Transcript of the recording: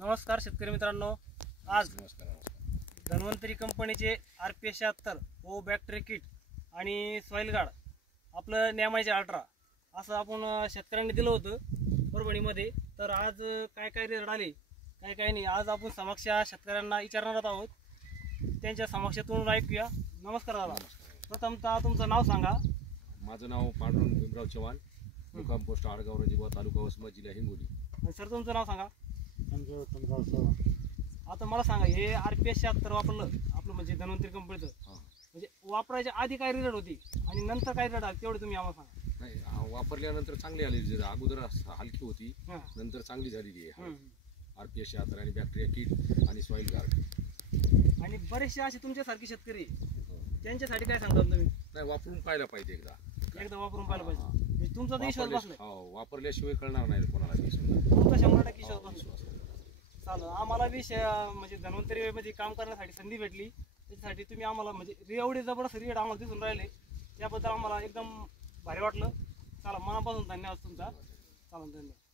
नमस्कार शेतकरी मित्रांनो, आज धन्वंतरी कंपनीचे RPS 76 ओ बॅक्टेरिया किट आणि सॉइल गार्ड आपलं न्यामाचे अल्ट्रा असं आपण शेतकऱ्यांनी दिलं होतं परभणीमध्ये। तर आज काय काय रिझल्ट आले काय काय नाही आज आपण समक्ष शेतकऱ्यांना विचारणार आहोत, त्यांच्या समक्षातून ऐकूया। नमस्कार दादा, प्रथमतः तुमचं नाव सांगा। माझं नाव पांडुरंग भीमराव चव्हाण, मुक्काम पोस्ट आडगाव रजिबा, तालुका वसमत, जिल्हा हिंगोली। सर तुमचं नाव सांगा। आता मला सांगा, हे RPS 76 वापरलं आपलं म्हणजे धन्वंतरी कंपनीचं, म्हणजे वापरायच्या आधी काय रिझल्ट होती आणि नंतर काय रिझल्ट आले तेवढे तुम्ही आम्हाला सांगा। नाही, वापरल्यानंतर चांगली आली, अगोदर हलकी होती, नंतर चांगली झालेली आहे। RPS 76 आणि बॅक्टेरिया किट आणि सॉइल गार्ड। आणि बरेचसे असे तुमच्यासारखे शेतकरी त्यांच्यासाठी काय सांगता तुम्ही? नाही, वापरून पाहायला पाहिजे, एकदा वापरून पाहिलं पाहिजे, म्हणजे तुमचा विश्वास बसलाय। हो, वापरल्याशिवाय कळणार नाही कोणाला। तुमचा 100% विश्वास बसला। चालेल, आम्हाला म्हणजे धन्वंतरी मध्ये काम करण्यासाठी संधी भेटली, त्याच्यासाठी तुम्ही आम्हाला म्हणजे एवढे जबरदस्त रिझल्ट आम्हाला दिसून राहिले, त्याबद्दल आम्हाला एकदम भारी वाटलं। चला, मनापासून धन्यवाद तुमचा। चालेल, धन्यवाद।